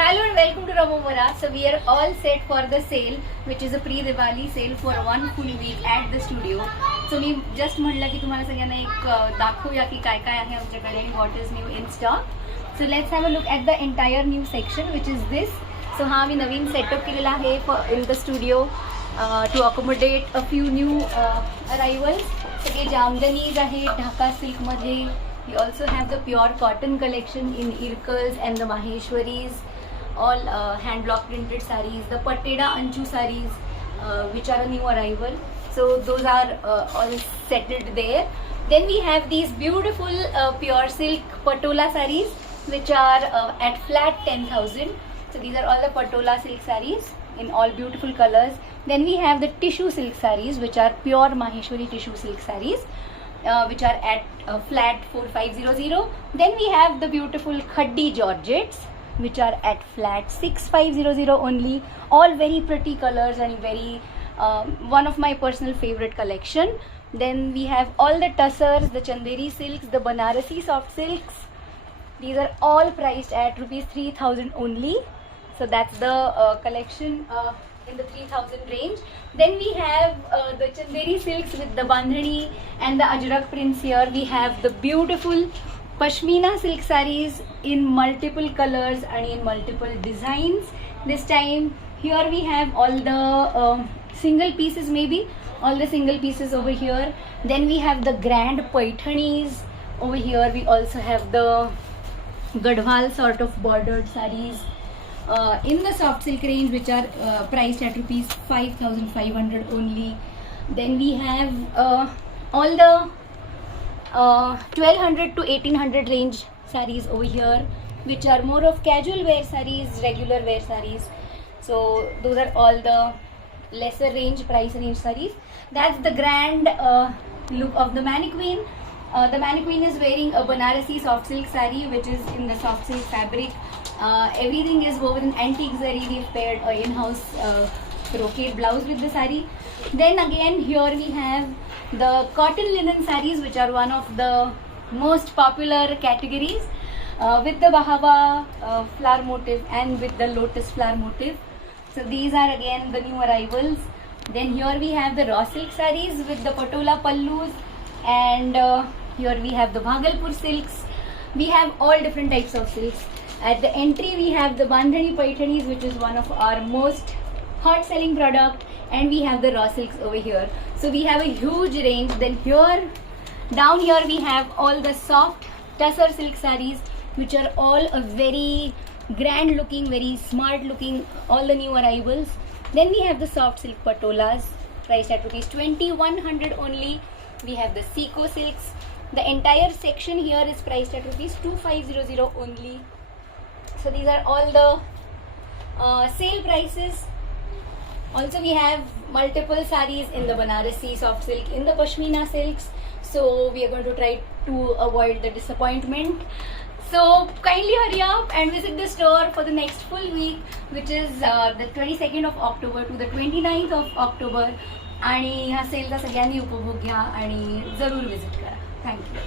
Hello and welcome to Ramomara. So we are all set for the sale, which is a pre-Diwali sale for one full week at the studio. So me just म्हटलं की तुम्हाला सगळ्यांना एक दाखवूया की काय काय आहे आमच्याकडे आणि what is new in stock. So let's have a look at the entire new section, which is this. So हा मी नवीन सेटअप केलेला आहे in the studio to accommodate a few new arrivals. सगळे जामदनीज आहे ढाका सिल्क मध्ये. We also have the pure cotton collection in Irkals and the Maheshwaris, all hand block printed sarees, the Pateda Anchu sarees, which are a new arrival. So those are all settled there. Then we have these beautiful pure silk patola sarees, which are at flat 10,000. So these are all the patola silk sarees in all beautiful colors. Then we have the tissue silk sarees, which are pure Maheshwari tissue silk sarees. Which are at flat 4500. Then we have the beautiful Khaddi Georgettes, which are at flat 6500 only. All very pretty colors and very one of my personal favorite collection. Then we have all the tussars, the Chanderi silks, the Banarasi soft silks. These are all priced at rupees 3000 only. So that's the collection in the 3000 range. Then we have the Chanderi silks with the Bandhani and the Ajrak prints here. We have the beautiful Pashmina silk sarees in multiple colors and in multiple designs. This time here we have all the single pieces, maybe all the single pieces over here. Then we have the grand Paithanis over here. We also have the Gadhwal sort of bordered sarees in the soft silk range, which are priced at rupees 5500 only. Then we have all the 1200 to 1800 range sarees over here, which are more of casual wear sarees, regular wear sarees. So those are all the lesser range price range sarees. That's the grand look of the mannequin. The mannequin is wearing a Banarasi soft silk saree, which is in the soft silk fabric. Everything is woven in antique zari. We've paired a in-house brocade blouse with the saree. Then again here we have the cotton linen sarees, which are one of the most popular categories with the Bahava flower motif and with the lotus flower motif. So these are again the new arrivals. Then here we have the raw silk sarees with the patola pallus, and here we have the Bhagalpur silks. We have all different types of silks. At the entry we have the Bandhani Paithanis, which is one of our most hot selling product, and we have the raw silks over here. So we have a huge range. Then here, down here we have all the soft tussar silk sarees, which are all a very grand looking, very smart looking, all the new arrivals. Then we have the soft silk patolas, priced at rupees 2100 only. We have the Seco silks. The entire section here is priced at rupees 2500 only. So these are all the sale prices. Also we have multiple sarees in the Banarasi soft silk, in the Pashmina silks. So we are going to try to avoid the disappointment. So kindly hurry up and visit the store for the next full week, which is the 22nd of October to the 29th of October. आणि ह्या सेलचा सगळ्यांनी उपभोग घ्या आणि जरूर visit करा. Thank you.